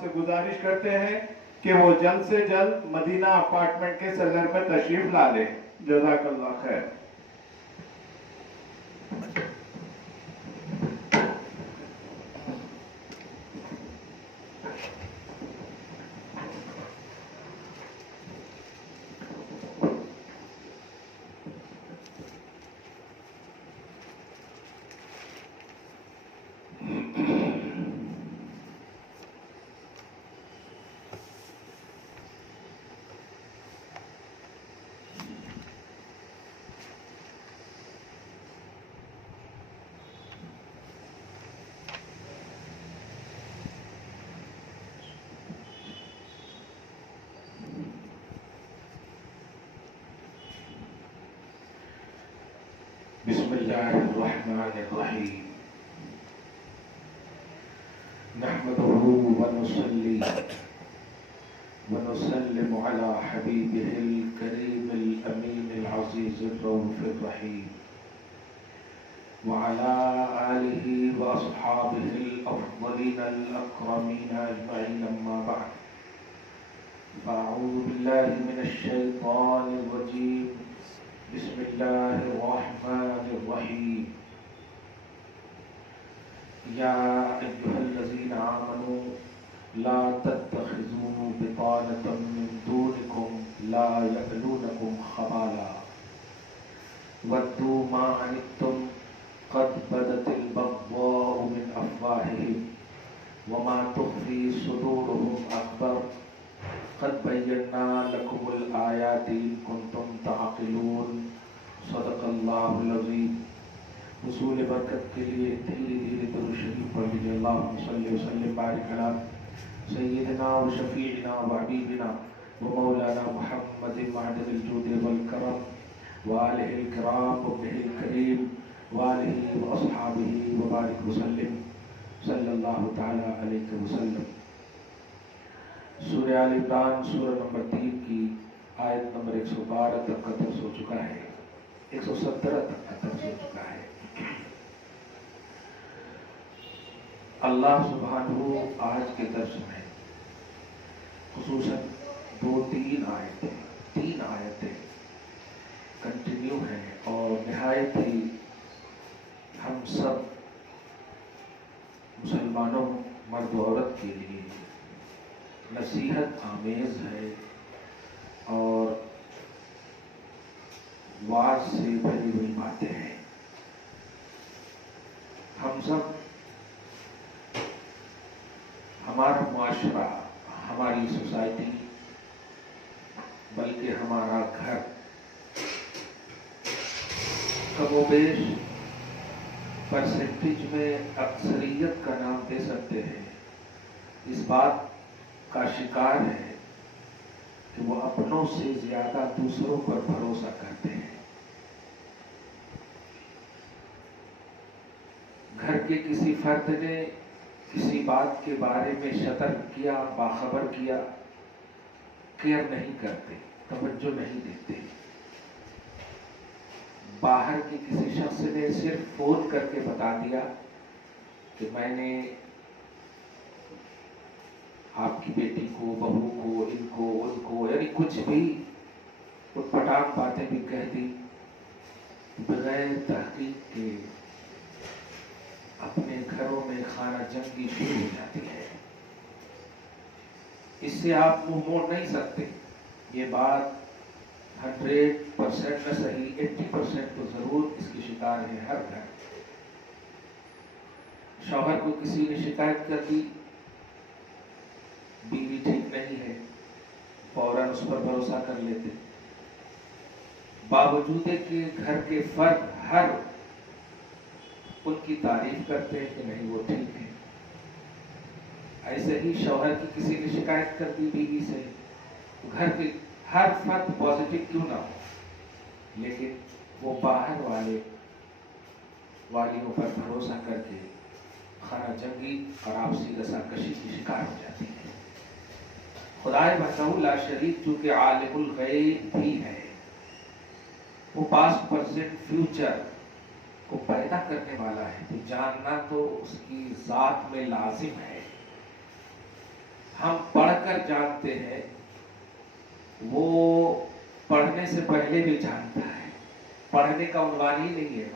سے گزارش کرتے ہیں کہ وہ جلد سے جلد مدینہ اپارٹمنٹ کے سرور میں تشریف لا لیں. جزاک اللہ خیر. بسم اللہ الرحمن الرحیم. نحمده ونصلي ونسلم على حبيبه الكريم الأمين العزيز الرؤوف الرحيم وعلى آله وأصحابه الأفضلين الأكرمين أجمعين. أما بعد فأعوذ بالله من الشيطان الرجيم. بسم الله الرحمن الرحيم. يا أيها الذين آمنوا لا تتخذوا بطانة من دونكم لا يألونكم خبالا ودوا ما عنتم قد بدت البغضاء من أفواههم وما تخفي صدورهم أكبر قد بينا لكم الآيات إن كنتم تعقلون. صدق اللہ العظیم. حصول برکت کے لیے دھیرے دھیرے درود شریف پڑھ لیجیے. اللہم صلی وسلم بارک علی سیدنا و شفیعنا و حبیبنا و مولانا محمد معدن الجود والکرم وآلہ الکرام وابنہ الکریم وآلہ واصحابہ وبارک وسلم صلی اللہ تعالی علیہ وسلم. سورہ آل عمران سورہ نمبر 3 کی آیت نمبر 112 تک کا درس ہو چکا ہے. 117 تک کا درس ہو چکا ہے. اللہ سبحانہ آج کے درس میں خصوصاً 2-3 آیتیں کنٹینیو ہیں اور نہایت ہی ہم سب مسلمانوں مرد و عورت کے لیے نصیحت آمیز ہے اور واعظ سے بھری ہوئی باتیں ہیں. ہم سب، ہمارا معاشرہ، ہماری سوسائٹی، بلکہ ہمارا گھر کم و بیش پرسنٹیج میں اکثریت کا نام دے سکتے ہیں، اس بات کا شکار ہے کہ وہ اپنوں سے زیادہ دوسروں پر بھروسہ کرتے ہیں. گھر کے کسی فرد نے کسی بات کے بارے میں سترک کیا، باخبر کیا، کیئر نہیں کرتے، توجہ نہیں دیتے. باہر کے کسی شخص نے صرف فون کر کے بتا دیا کہ میں نے آپ کی بیٹی کو، بہو کو، ان کو یعنی کچھ بھی اٹ پٹانگ باتیں بھی کہہ دی، بغیر تحقیق کے اپنے گھروں میں خانہ جنگی شروع ہو جاتی ہے. اس سے آپ منہ موڑ نہیں سکتے. یہ بات 100% نہ صحیح 80% تو ضرور اس کی شکار ہے ہر گھر. شوہر کو کسی نے شکایت کر دی، بیوی ٹھیک نہیں ہے، فوراً اس پر بھروسہ کر لیتے، باوجود کہ گھر کے فرد ہر ان کی تعریف کرتے ہیں کہ نہیں وہ ٹھیک ہے. ایسے ہی شوہر کی کسی نے شکایت کر دی بیوی سے، گھر کے ہر فرد پازیٹیو کیوں نہ ہو، لیکن وہ باہر والیوں پر بھروسہ کر کے خانہ جنگی اور آپسی رساکشی کی شکار ہو جاتی ہے. خدائے وحدہ لا شریک چونکہ عالم الغیب بھی ہے، وہ پاسٹ پرزینٹ فیوچر کو پیدا کرنے والا ہے، تو جاننا تو اس کی ذات میں لازم ہے. ہم پڑھ کر جانتے ہیں، وہ پڑھنے سے پہلے بھی جانتا ہے. پڑھنے کا عنوان ہی نہیں ہے،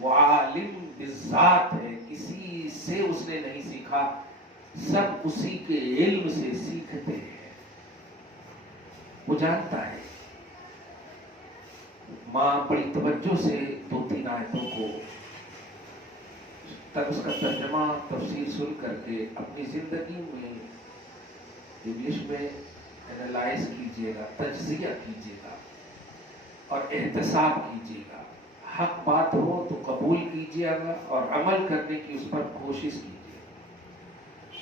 وہ عالم بالذات ہے، کسی سے اس نے نہیں سیکھا، سب اسی کے علم سے سیکھتے ہیں. وہ جانتا ہے. ماں بڑی توجہ سے 2-3 آیتوں کو اس کا ترجمہ تفسیر سن کر کے اپنی زندگی میں انگلش میں اینالائز کیجیے گا، تجزیہ کیجیے گا اور احتساب کیجیے گا. حق بات ہو تو قبول کیجیے گا اور عمل کرنے کی اس پر کوشش کیجیے گا.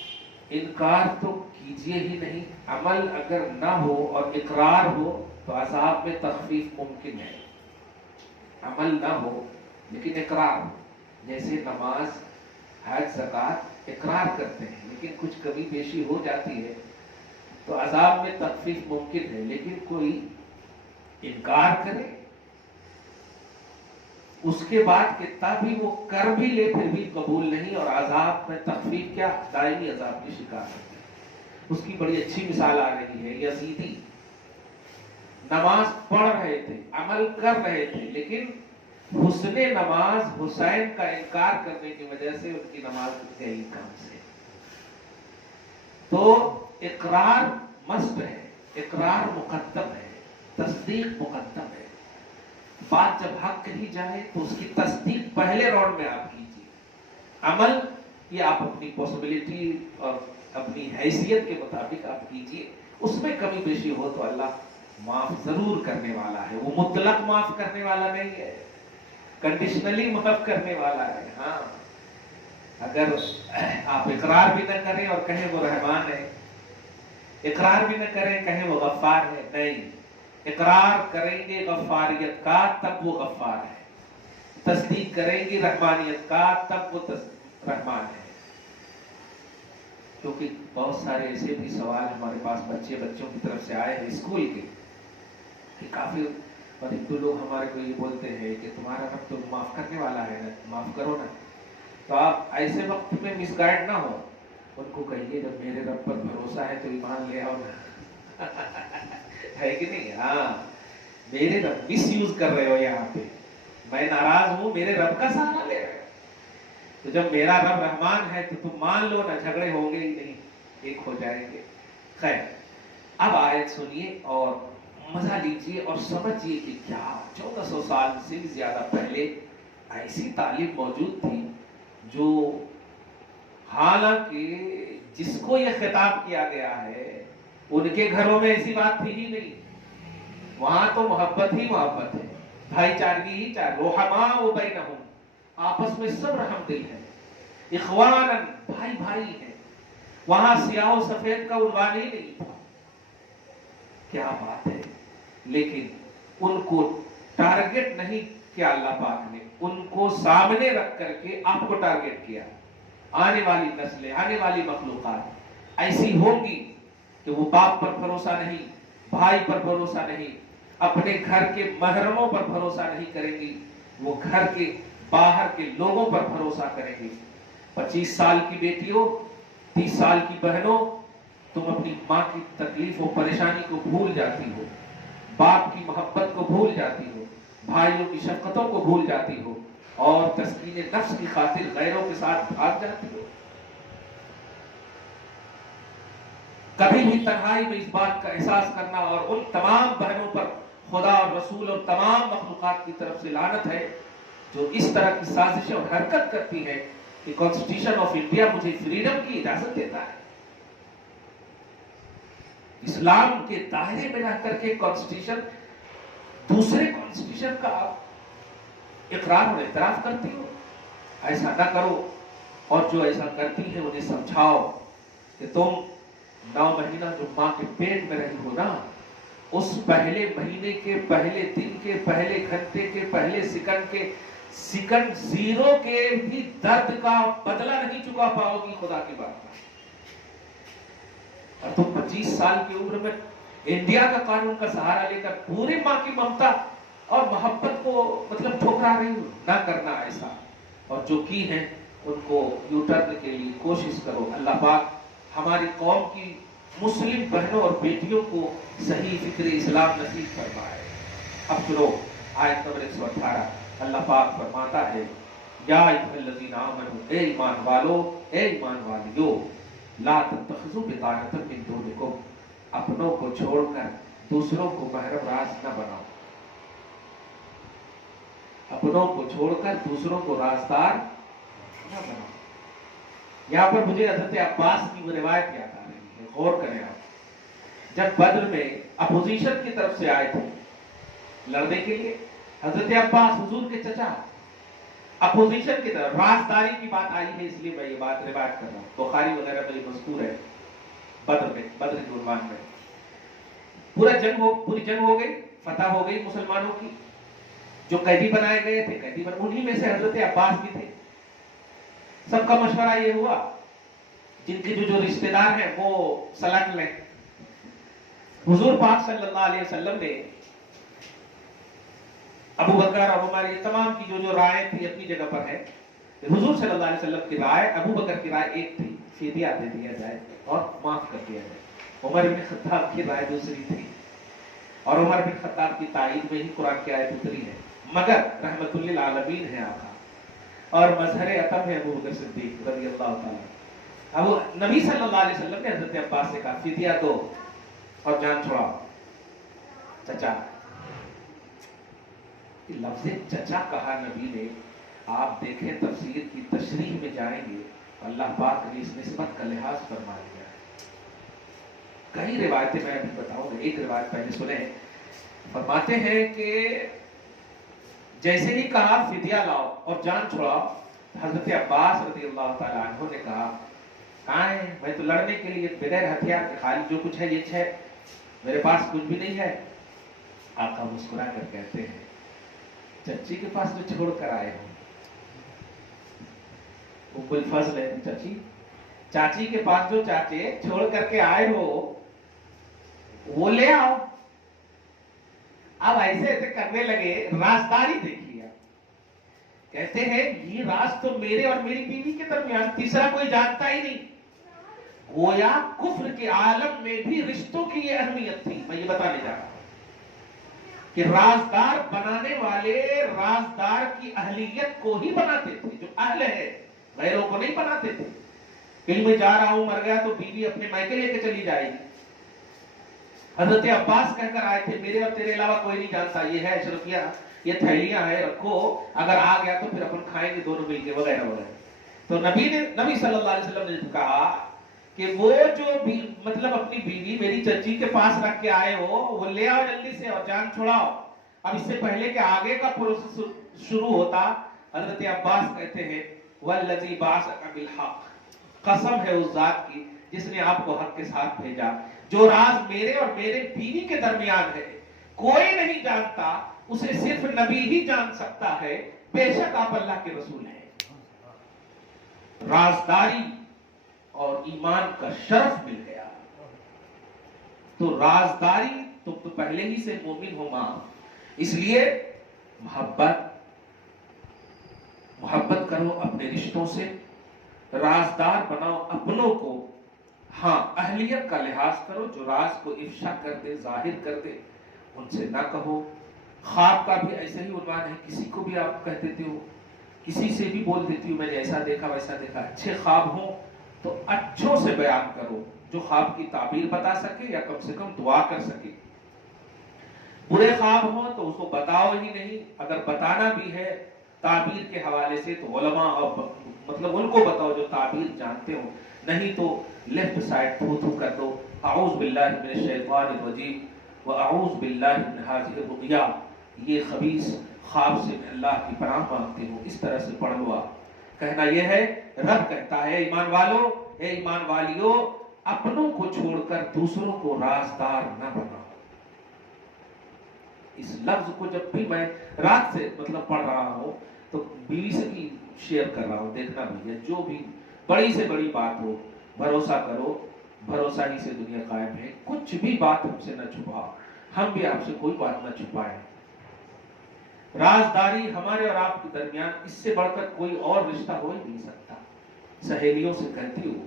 انکار تو کیجیے ہی نہیں. عمل اگر نہ ہو اور اقرار ہو تو عذاب میں تخفیف ممکن ہے. عمل نہ ہو لیکن اقرار ہو، جیسے نماز، حج، زکوٰۃ اقرار کرتے ہیں لیکن کچھ کمی بیشی ہو جاتی ہے تو عذاب میں تخفیف ممکن ہے. لیکن کوئی انکار کرے، اس کے بعد کتنا بھی وہ کر بھی لے پھر بھی قبول نہیں، اور عذاب میں تخفیف کیا، دائمی عذاب کی شکار ہوتی ہے. اس کی بڑی اچھی مثال آ رہی ہے. یزیدی نماز پڑھ رہے تھے، عمل کر رہے تھے، لیکن حسن نماز حسین کا انکار کرنے کی وجہ سے ان کی نماز گئی کام سے. تو اقرار مست ہے، اقرار مقدم ہے، تصدیق مقدم ہے. بات جب حق کہی جائے تو اس کی تصدیق پہلے راؤنڈ میں آپ کیجیے. عمل یہ آپ اپنی پاسبلٹی اور اپنی حیثیت کے مطابق آپ کیجیے. اس میں کمی بیشی ہو تو اللہ معاف ضرور کرنے والا ہے. وہ مطلق معاف کرنے والا نہیں ہے، کنڈیشنلی معاف کرنے والا ہے. ہاں، اگر آپ اقرار بھی نہ کریں اور کہیں وہ رحمان ہے، اقرار بھی نہ کریں کہیں وہ غفار ہے، نہیں، اقرار کریں گے غفاریت کا تب وہ غفار ہے، تصدیق کریں گے رحمانیت کا تب وہ رحمان ہے. کیونکہ بہت سارے ایسے بھی سوال ہمارے پاس بچوں کی طرف سے آئے ہیں اسکول کے، کہ کافی اور ہندو لوگ ہمارے کو یہ بولتے ہیں کہ تمہارا رب تو معاف کرنے والا ہے نا، معاف کرو نا. تو آپ ایسے وقت میں مس گائیڈ نہ ہو. ان کو کہیے جب میرے رب پر بھروسہ ہے تو ایمان لے آؤ نا. ہے کہ نہیں؟ ہاں، میرے رب مس یوز کر رہے ہو یہاں پہ. میں ناراض ہوں، میرے رب کا سہارا لے رہے ہو. تو جب میرا رب رحمان ہے تو تم مان لو نا، جھگڑے ہوں گے ہی نہیں، ایک ہو جائیں گے. خیر، اب آیت سنیے اور مزہ لیجیے اور سمجھیے کہ کیا 1400 سال سے بھی زیادہ پہلے ایسی تعلیم موجود تھی جو حالانکہ جس کو یہ خطاب کیا گیا ہے ان کے گھروں میں ایسی بات تھی ہی نہیں. وہاں تو محبت ہی محبت ہے، بھائی چارگی ہی رحماء بینہم، آپس میں سب رحم دل ہے، اخواناً، بھائی بھائی ہے. وہاں سیاہ و سفید کا عنوان ہی نہیں تھا. کیا بات ہے. لیکن ان کو ٹارگٹ نہیں کیا اللہ پاک نے، ان کو سامنے رکھ کر کے آپ کو ٹارگٹ کیا. آنے والی نسلیں، آنے والی مخلوقات ایسی ہوں گی کہ وہ باپ پر بھروسہ نہیں، بھائی پر بھروسہ نہیں، اپنے گھر کے محرموں پر بھروسہ نہیں کریں گی، وہ گھر کے باہر کے لوگوں پر بھروسہ کریں گی. 25 سال کی بیٹیوں، 30 سال کی بہنوں، تم اپنی ماں کی تکلیف و پریشانی کو بھول جاتی ہو، باپ کی محبت کو بھول جاتی ہو، بھائیوں کی شفقتوں کو بھول جاتی ہو، اور تسکین نفس کی خاطر غیروں کے ساتھ بھاگ جاتی ہو. کبھی بھی تنہائی میں اس بات کا احساس کرنا، اور ان تمام بہنوں پر خدا اور رسول اور تمام مخلوقات کی طرف سے لعنت ہے جو اس طرح کی سازشیں اور حرکت کرتی ہے کہ کانسٹیٹیوشن آف انڈیا مجھے فریڈم کی اجازت دیتا ہے. اسلام کے دائرے میں رہ کر کے کانسٹیٹیوشن، دوسرے کانسٹیٹیوشن کا آپ اقرار اور اعتراف کرتی ہو. ایسا نہ کرو، اور جو ایسا کرتی ہے انہیں سمجھاؤ کہ تم 9 مہینہ جو ماں کے پیٹ میں رہی ہو نا، اس پہلے مہینے کے پہلے دن کے پہلے گھنٹے کے پہلے سیکنڈ کے سیکنڈ زیرو کے بھی درد کا بدلہ نہیں چکا پاؤ گی خدا کی بات میں. اور تم 25 سال کی عمر میں انڈیا کا قانون کا سہارا لے کر پوری ماں کی ممتا اور محبت کو ٹھکرا رہی ہو. نہ کرنا ایسا، اور جو کی ہیں ان کو یو ٹرن کے لیے کوشش کرو. اللہ پاک ہماری قوم کی مسلم بہنوں اور بیٹیوں کو صحیح فکر اسلام نصیب فرمائے۔ اب سنو آیت نمبر 118، اللہ پاک فرماتا ہے یا ایھا الذین آمنوا، اے ایمان والو، اے ایمان والیو، لا تتخذوا بطانۃ من دونکم، اپنوں کو چھوڑ کر دوسروں کو محرم راز نہ بناؤ، اپنوں کو چھوڑ کر دوسروں کو رازدار نہ بناؤ۔ یہاں پر مجھے حضرت عباس کی وہ روایت یاد آ رہی ہے، غور کریں آپ۔ جب بدر میں اپوزیشن کی طرف سے آئے تھے لڑنے کے لیے، حضرت عباس حضور کے چچا اپوزیشن کی طرف، رازداری کی بات آئی ہے اس لیے میں یہ بات روایت کر رہا ہوں، بخاری وغیرہ میں یہ مذکور ہے۔ بدر کے عنوان میں پوری جنگ ہو گئی، فتح ہو گئی مسلمانوں کی، جو قیدی بنائے گئے تھے انہی میں سے حضرت عباس بھی تھے۔ سب کا مشورہ یہ ہوا جن کے جو رشتہ دار ہیں وہ سلٹ لیں۔ حضور پاک صلی اللہ علیہ وسلم نے ابو بکر اور عمر، یہ تمام کی جو رائے تھی اپنی جگہ پر ہے، حضور صلی اللہ علیہ وسلم کی رائے، ابو بکر کی رائے ایک تھی، فدیہ دے دیا جائے اور معاف کر دیا جائے۔ عمر بن خطاب کی رائے دوسری تھی، اور عمر بن خطاب کی تائید میں ہی قرآن کی آیت اتری ہے، مگر رحمت للعالمین ہے آقا اور مظہر عتم ہے ابو بکر صدیق رضی اللہ تعالیٰ۔ اب نبی صلی اللہ علیہ وسلم نے حضرت عباس سے کہا فدیہ دو اور جان چھڑاؤ۔ چچا، لفظ چچا کہا نبی نے، آپ دیکھیں تفسیر کی تشریح میں جائیں گے، اللہ پاک نے اس نسبت کا لحاظ فرما لیا ہے۔ کئی روایتیں میں ابھی بتاؤں گا، ایک روایت پہلے سنیں، فرماتے ہیں کہ جیسے ہی کہا فدیہ لاؤ اور جان چھڑاؤ، حضرت عباس رضی اللہ تعالیٰ عنہ نے کہا کہاں ہے، میں تو لڑنے کے لیے بغیر ہتھیار کے خالی جو کچھ ہے یہ ہے، میرے پاس کچھ بھی نہیں ہے۔ آقا مسکرا کر کہتے ہیں چچی کے پاس جو چھوڑ کر آئے ہو، ام الفضل ہے چچی، چاچی کے پاس جو چاچے چھوڑ کر کے آئے ہو وہ لے آؤ۔ اب ایسے ایسے کرنے لگے، رازداری دیکھیے، کہتے ہیں یہ راز تو میرے اور میری بیوی کے درمیان تیسرا کوئی جانتا ہی نہیں۔ گویا کفر کے عالم میں بھی رشتوں کی یہ اہمیت تھی۔ میں یہ بتانے جا رہا ہوں کہ رازدار بنانے والے رازدار کی اہلیت کو ہی بناتے تھے، جو اہل ہے غیروں کو نہیں بناتے تھے۔ کہیں میں جا رہا ہوں، مر گیا تو بیوی اپنے مائکے لے کے چلی جائے گی۔ حضرت عباس کہہ کر آئے تھے میرے اور تیرے علاوہ کوئی نہیں جانتا، یہ ہے اشرفیہ، یہ تھیلیاں ہیں، رکھو، اگر آ گیا تو پھر اپن کھائیں گے دونوں مل کے، وغیرہ وغیرہ۔ تو نبی صلی اللہ علیہ وسلم نے کہا کہ وہ جو مطلب اپنی بیوی میری چچی کے پاس رکھ کے آئے ہو وہ لے آؤ جلدی سے اور جان چھڑاؤ۔ اب اس سے پہلے کہ آگے کا پروسیس شروع ہوتا، حضرت عباس کہتے ہیں والذی بعثک بالحق، قسم ہے اس ذات کی جس نے آپ کو حق کے ساتھ بھیجا، جو راز میرے اور میرے بیوی کے درمیان ہے کوئی نہیں جانتا، اسے صرف نبی ہی جان سکتا ہے، بے شک آپ اللہ کے رسول ہیں۔ رازداری اور ایمان کا شرف مل گیا۔ تو رازداری تم تو پہلے ہی سے مومن ہو ماں، اس لیے محبت کرو اپنے رشتوں سے، رازدار بناؤ اپنوں کو، ہاں اہلیت کا لحاظ کرو، جو راز کو افشا کر دے، ظاہر کر دے، ان سے نہ کہو۔ خواب کا بھی ایسا ہی عنوان ہے، کسی کو بھی آپ کہہ دیتے ہو، کسی سے بھی بول دیتی ہوں میں نے ایسا دیکھا ویسا دیکھا۔ اچھے خواب ہوں تو اچھوں سے بیان کرو، جو خواب کی تعبیر بتا سکے یا کم سے کم دعا کر سکے۔ برے خواب ہوں تو اس کو بتاؤ ہی نہیں، اگر بتانا بھی ہے تعبیر کے حوالے سے تو علماء اور مطلب ان کو بتاؤ جو تعبیر جانتے ہو، نہیں تو لیفٹ سائڈ تھو تھو کر دو، اعوذ باللہ من الشیطان الرجیم واعوذ باللہ من ھذہ الرؤیا، یہ خبیث خواب سے میں اللہ کی پناہ مانگتے ہوں، اس طرح سے پڑھ لو۔ کہنا یہ ہے، رب کہتا ہے ایمان والو، اے ایمان والیو، اپنوں کو چھوڑ کر دوسروں کو رازدار نہ بناؤ۔ اس لفظ کو جب بھی میں رات سے مطلب پڑھ رہا ہوں تو بیوی سے بھی شیئر کر رہا ہوں، دیکھنا بھی ہے، جو بھی بڑی سے بڑی بات ہو بھروسہ کرو، بھروسہ ہی سے دنیا قائم ہے، کچھ بھی بات ہم سے نہ چھپاؤ، ہم بھی آپ سے کوئی بات نہ چھپائیں۔ رازداری ہمارے اور آپ کے درمیان اس سے بڑھ کر کوئی اور رشتہ ہو ہی نہیں سکتا۔ سہیلیوں سے کہتی ہوں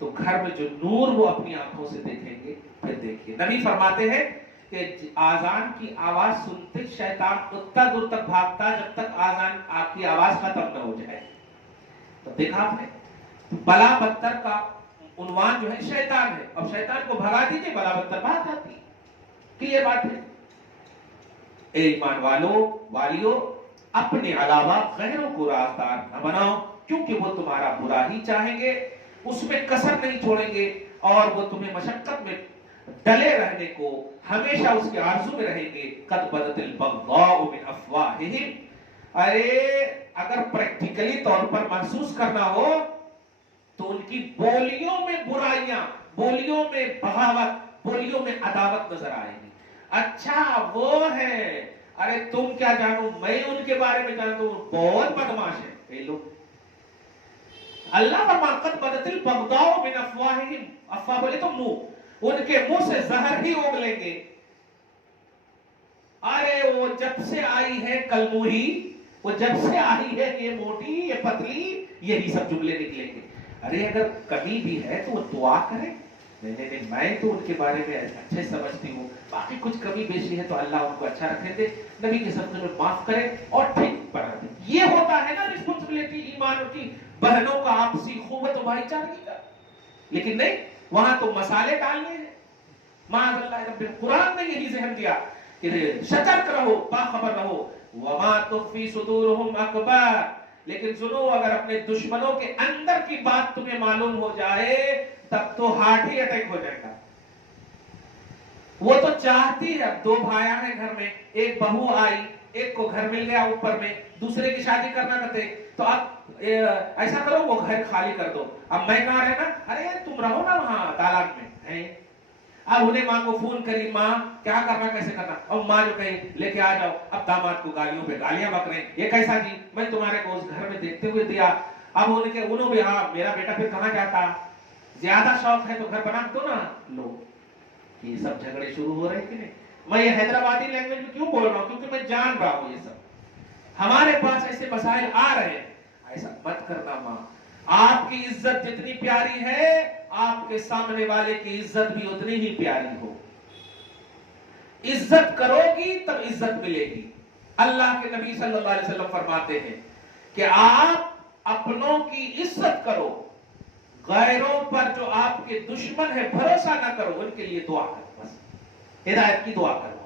تو گھر میں جو نور وہ اپنی آنکھوں سے دیکھیں گے. پھر دیکھیے نبی فرماتے ہیں کہ آذان کی آواز سنتے شیطان اتنا دور تک بھاگتا جب تک آذان کی آواز ختم نہ ہو جائے. تو دیکھا آپ نے بلا بدتر کا عنوان جو ہے شیطان ہے. اب شیطان کو بھگا دیجیے بلا بدتر بھاگ جاتی ہے. کلیئر بات ہے. اے ایمان والیو اپنے علاوہ غیروں کو رازدار نہ بناؤ کیونکہ وہ تمہارا برا ہی چاہیں گے, اس میں کسر نہیں چھوڑیں گے اور وہ تمہیں مشقت میں ڈلے رہنے کو ہمیشہ اس کے آرزو میں رہیں گے. قد بدت البغضاء من افواہہم. ارے اگر پریکٹیکلی طور پر محسوس کرنا ہو تو ان کی بولیوں میں برائیاں, بولیوں میں بغاوت, بولیوں میں عداوت نظر آئے گی. اچھا وہ ہے, ارے تم کیا جانو, میں ان کے بارے میں جانتا ہوں, بہت بدماش ہے. اے لوگ اللہ فرماتا قد بدت البغضاء من افواہہم. افواہ بولے تو منہ, ان کے منہ سے زہر ہی اگ لیں گے. ارے وہ جب سے آئی ہے کلموہی, وہ جب سے آئی ہے یہ موٹی یہ پتلی, یہی سب جملے نکلیں گے. ارے اگر کمی بھی ہے تو وہ دعا کرے. نہیں میں تو ان کے بارے میں اچھے سمجھتی ہوں, باقی کچھ کمی بیشی ہے تو اللہ ان کو اچھا رکھنے دے, نبی کے صدقے میں معاف کرے اور ٹھیک بنا دے. یہ ہوتا ہے نا رسپانسبلٹی ایمان کی, بہنوں کا آپسی خوبت و بھائی چارگی کا. لیکن نہیں, وہاں تو مسالے ڈالنے ہیں. معاذ اللہ رب, قرآن نے یہی ذہن دیا کہ شکر رہو, باخبر رہو. وما تخفی صدورہم اکبر. لیکن سنو, اگر اپنے دشمنوں کے اندر کی بات تمہیں معلوم ہو جائے تب تو ہارٹ ہی اٹیک ہو جائے گا. وہ تو چاہتی ہے, اب دو بھائیاں ہیں گھر میں, ایک بہو آئی, ایک کو گھر مل گیا اوپر میں, دوسرے کی شادی کرنا کرتے, تو اب ایسا کرو وہ گھر خالی کر دو, اب میں کہاں رہنا, ارے تم رہو نا وہاں دالان میں. اب انہیں ماں کو فون کری, ماں کیا کرنا کیسے کرنا, اور ماں جو کہے لے کے آ جاؤ. اب داماد کو گالیوں پہ گالیاں بک رہے ہیں, یہ کیسا جی, میں تمہارے کو اس گھر میں دیکھتے ہوئے دیا. اب انہوں بھی, ہاں میرا بیٹا پھر کہاں جاتا, زیادہ شوق ہے تو گھر بنا دو نا. لو یہ سب جھگڑے شروع ہو رہے کہ نہیں. میں یہ حیدرآبادی لینگویج میں کیوں بول رہا ہوں, کیونکہ میں جان رہا ہوں یہ سب ہمارے پاس ایسے مسائل آ رہے ہیں. ایسا مت کرنا ماں, آپ کی عزت جتنی پیاری ہے آپ کے سامنے والے کی عزت بھی اتنی ہی پیاری ہو. عزت کرو گی تب عزت ملے گی. اللہ کے نبی صلی اللہ علیہ وسلم فرماتے ہیں کہ آپ اپنوں کی عزت کرو, غیروں پر جو آپ کے دشمن ہے بھروسہ نہ کرو, ان کے لیے دعا کرو, بس ہدایت کی دعا کرو.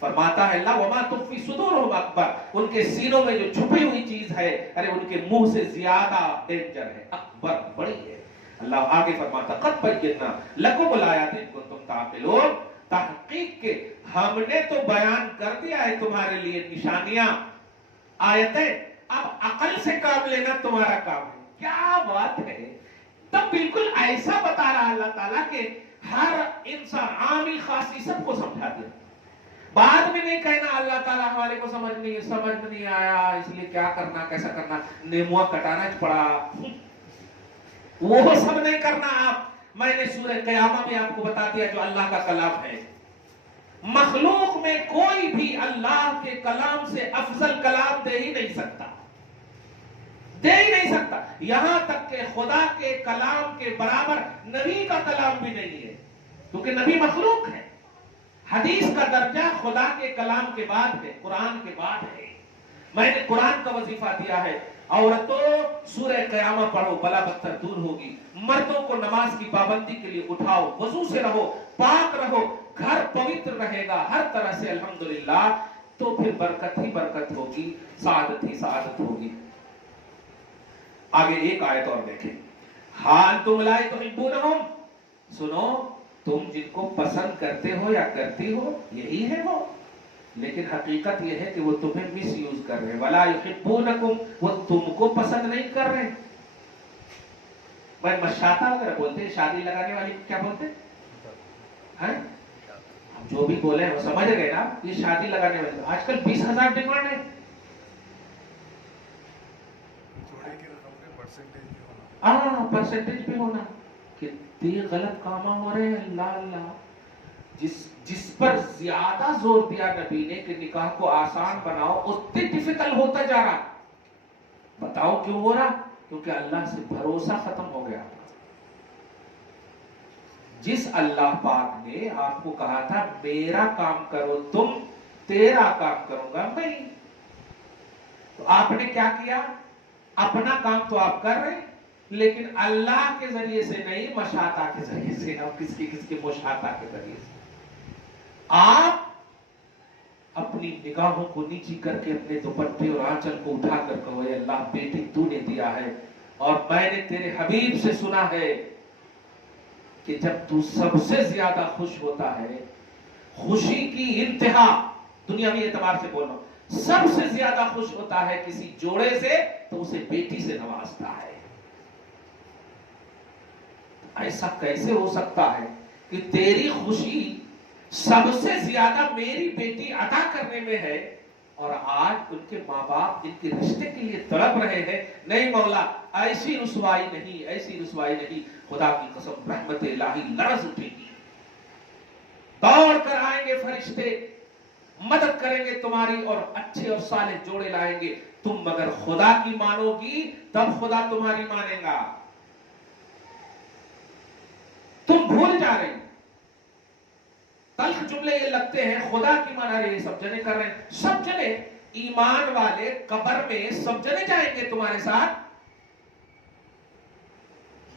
فرماتا ہے اللہ وما تخفی صدورہم اکبر. ان کے سینوں میں جو چھپی ہوئی چیز ہے, ارے ان کے منہ سے زیادہ ڈینجر ہے, اکبر بڑی ہے. اللہ آگے فرماتا قد بینا لکم الآیات ان کنتم تعقلون. تحقیق کے ہم نے تو بیان کر دیا ہے تمہارے لیے نشانیاں, آیتیں, اب عقل سے کام لینا تمہارا کام ہے. کیا بات ہے, تب بالکل ایسا بتا رہا اللہ تعالیٰ کہ ہر انسان عامی خاصی سب کو سمجھا دیا. بعد میں نہیں کہنا اللہ تعالیٰ ہمارے کو سمجھ نہیں آیا اس لیے کیا کرنا کیسا کرنا, نیموا کٹانا پڑا, وہ سب نہیں کرنا. آپ میں نے سورہ قیامہ میں آپ کو بتا دیا جو اللہ کا کلام ہے. مخلوق میں کوئی بھی اللہ کے کلام سے افضل کلام دے ہی نہیں سکتا, یہاں تک کہ خدا کے کلام کے برابر نبی کا کلام بھی نہیں ہے, کیونکہ نبی مخلوق ہے. حدیث کا درجہ خدا کے کلام کے بعد ہے, قرآن کے بعد ہے. میں نے قرآن کا وظیفہ دیا ہے, عورتوں سورہ قیامہ پڑھو بلا بدتر دور ہوگی. مردوں کو نماز کی پابندی کے لیے اٹھاؤ, وضو سے رہو, پاک رہو, گھر پوتر رہے گا ہر طرح سے الحمدللہ, تو پھر برکت ہی برکت ہوگی, سعادت ہی سعادت ہوگی. آگے ایک آیت اور دیکھیں, ہاں تم لائے تحبونہم, سنو تم جن کو پسند کرتے ہو یا کرتی ہو یہی ہے وہ, لیکن حقیقت یہ ہے کہ وہ تمہیں مس یوز کر رہے ہیں. ولا یحبونکم, وہ تم کو پسند نہیں کر رہے. میں مشاطہ وغیرہ بولتے ہیں, شادی لگانے والی کیا بولتے ہیں, جو بھی بولے وہ سمجھ گئے نا, یہ شادی لگانے والے. آج کل 20,000 ڈیمانڈ ہے. پرسنٹیج بھی ہونا, کتنے غلط کام ہو رہے ہیں. اللہ اللہ, جس پر زیادہ زور دیا نبی نے کہ نکاح کو آسان بناؤ, اتنی ڈیفیکلٹ ہوتا جا رہا. بتاؤ کیوں ہو رہا, کیونکہ اللہ سے بھروسہ ختم ہو گیا. جس اللہ پاک نے آپ کو کہا تھا میرا کام کرو تم، تیرا کام کروں گا میں، تو آپ نے کیا کیا؟ اپنا کام تو آپ کر رہے ہیں لیکن اللہ کے ذریعے سے نہیں، مشاطہ کے ذریعے سے، اب کس کی مشاطہ کے ذریعے سے آپ اپنی نگاہوں کو نیچی کر کے اپنے دوپٹے اور آنچل کو اٹھا کر کہو اے اللہ بیٹی تو نے دیا ہے، اور میں نے تیرے حبیب سے سنا ہے کہ جب تو سب سے زیادہ خوش ہوتا ہے، خوشی کی انتہا دنیاوی اعتبار سے بول رہا ہوں، سب سے زیادہ خوش ہوتا ہے کسی جوڑے سے تو اسے بیٹی سے نوازتا ہے۔ ایسا کیسے ہو سکتا ہے کہ تیری خوشی سب سے زیادہ میری بیٹی عطا کرنے میں ہے، اور آج ان کے ماں باپ ان کے رشتے کے لیے تڑپ رہے ہیں؟ نہیں مولا، ایسی رسوائی نہیں، ایسی رسوائی نہیں، خدا کی قسم رحمت الہی لرز اٹھے گی، دوڑ کر آئیں گے فرشتے، مدد کریں گے تمہاری اور اچھے اور صالح جوڑے لائیں گے، تم مگر خدا کی مانو گی تب خدا تمہاری مانے گا۔ تم بھول جا رہے ہیں، تلخ جملے یہ لگتے ہیں، خدا کی مانا رہے، سب جنے کر رہے ہیں، سب جنے ایمان والے قبر میں سب جنے جائیں گے تمہارے ساتھ،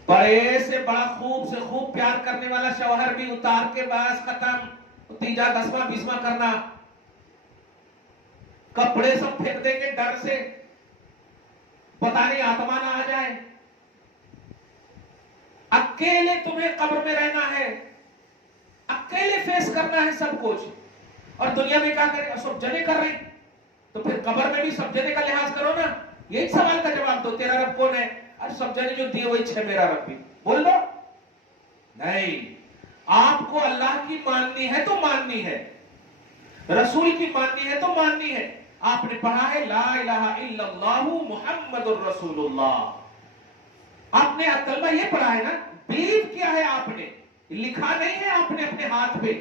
بڑے سے بڑا خوب سے خوب پیار کرنے والا شوہر بھی اتار کے بس ختم، تیجا دسواں بیسواں کرنا، کپڑے سب پھینک دیں گے ڈر سے پتہ نہیں آتما نہ آ جائے، اکیلے تمہیں قبر میں رہنا ہے، اکیلے فیس کرنا ہے سب کچھ، اور دنیا میں کیا کریں؟ سب جنے کر رہے ہیں، تو پھر قبر میں بھی سب جنے کا لحاظ کرو نا، یہی سوال کا جواب دو، تیرا رب کون ہے؟ اور سب جنے جو دیے وہی ہے میرا رب بھی، بول دو۔ نہیں، آپ کو اللہ کی ماننی ہے تو ماننی ہے، رسول کی ماننی ہے تو ماننی ہے۔ آپ نے پڑھا ہے لا الہ الا اللہ محمد الرسول اللہ، آپ نے کلمہ یہ پڑھا ہے نا، بلیو کیا ہے آپ نے، لکھا نہیں ہے آپ نے اپنے ہاتھ پہ،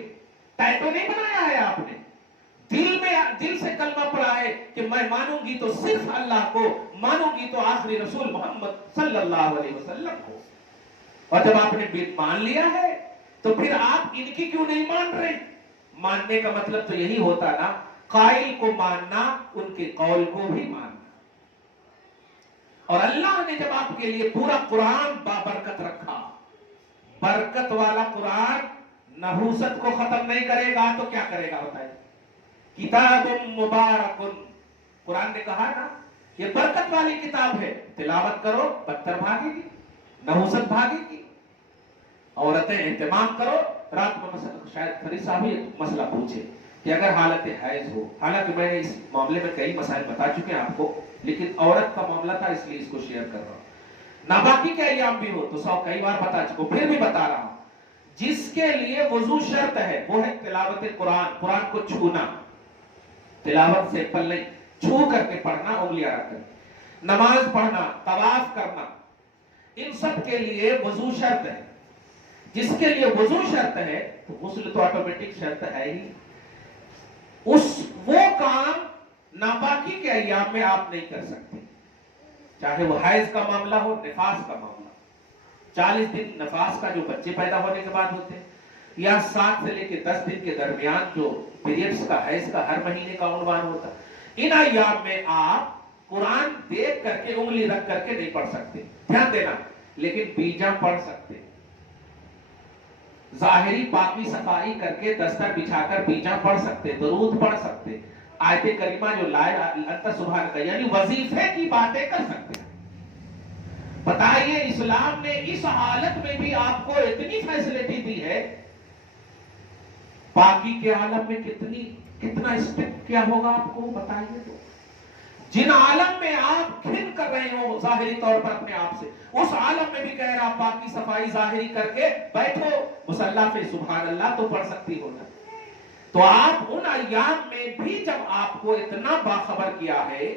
ٹیٹو نہیں بنایا ہے آپ نے، دل سے کلمہ پڑھا ہے کہ میں مانوں گی تو صرف اللہ کو، مانوں گی تو آخری رسول محمد صلی اللہ علیہ وسلم کو، اور جب آپ نے مان لیا ہے تو پھر آپ ان کی کیوں نہیں مان رہے؟ ماننے کا مطلب تو یہی ہوتا نا، قائل کو ماننا، ان کے قول کو بھی ماننا۔ اور اللہ نے جب آپ کے لیے پورا قرآن بابرکت رکھا، برکت والا قرآن نحوست کو ختم نہیں کرے گا تو کیا کرے گا بتائیے؟ کتاب مبارکن، قرآن نے کہا نا یہ برکت والی کتاب ہے، تلاوت کرو پتھر بھاگے گی، نحوست بھاگے گی، عورتیں اہتمام کرو۔ رات میں شاید فرید صاحب یہ مسئلہ پوچھے کہ اگر حالت حیض ہو، حالانکہ میں نے اس معاملے میں کئی مسائل بتا چکے ہیں آپ کو، لیکن عورت کا معاملہ تھا اس لیے اس کو شیئر کر رہا ہوں، ناباقی کے ایام بھی ہو تو 100 کئی بار بتا چکا، پھر بھی بتا رہا ہوں، جس کے لیے وضو شرط ہے وہ ہے تلاوت قرآن، قرآن کو چھونا، تلاوت سیمپل نہیں، چھو کر کے پڑھنا انگلیاں رکھ کر، نماز پڑھنا، طواف کرنا، ان سب کے لیے وضو شرط ہے۔ جس کے لیے وضو شرط ہے تو غسل تو آٹومیٹک شرط ہے ہی، وہ کام ناپاکی کے ایام میں آپ نہیں کر سکتے، چاہے وہ حیض کا معاملہ ہو، نفاس کا معاملہ، 40 دن نفاس کا جو بچے پیدا ہونے کے بعد ہوتے ہیں، یا 7 سے لے کے 10 دن کے درمیان جو پیریڈز کا، حیض کا ہر مہینے کا عنوان ہوتا، ان ایام میں آپ قرآن دیکھ کر کے انگلی رکھ کر کے نہیں پڑھ سکتے، دھیان دینا، لیکن بیجاں پڑھ سکتے، ظاہری پاکی صفائی کر کے دستر بچھا کر بیجاں پڑھ سکتے، درود پڑھ سکتے، آیت کریمہ جو لائے انت سبحانک، یعنی وظیفے کی باتیں کر سکتے۔ بتائیے اسلام نے اس حالت میں بھی آپ کو اتنی فیسلٹی دی ہے، پاکی کے عالم میں کتنا اسٹیپ کیا ہوگا آپ کو بتائیے تو، جن عالم میں آپ گھن کر رہے ہو ظاہری طور پر اپنے آپ سے، اس عالم میں بھی کہہ رہا پاکی صفائی ظاہری کر کے بیٹھو مصلی پہ، سبحان اللہ تو پڑھ سکتی ہو نا۔ تو آپ ان ایام میں بھی جب آپ کو اتنا باخبر کیا ہے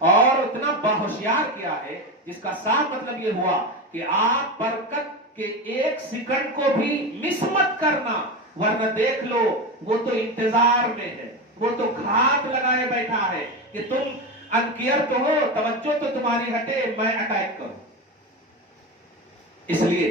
اور اتنا باہوشیار کیا ہے، جس کا صاف مطلب یہ ہوا کہ آپ برکت کے 1 سیکنڈ کو بھی مس مت کرنا، ورنہ دیکھ لو وہ تو انتظار میں ہے، وہ تو گھات لگائے بیٹھا ہے کہ تم انکیئر تو ہو، توجہ تو تمہاری ہٹے، میں اٹیک کروں۔ اس لیے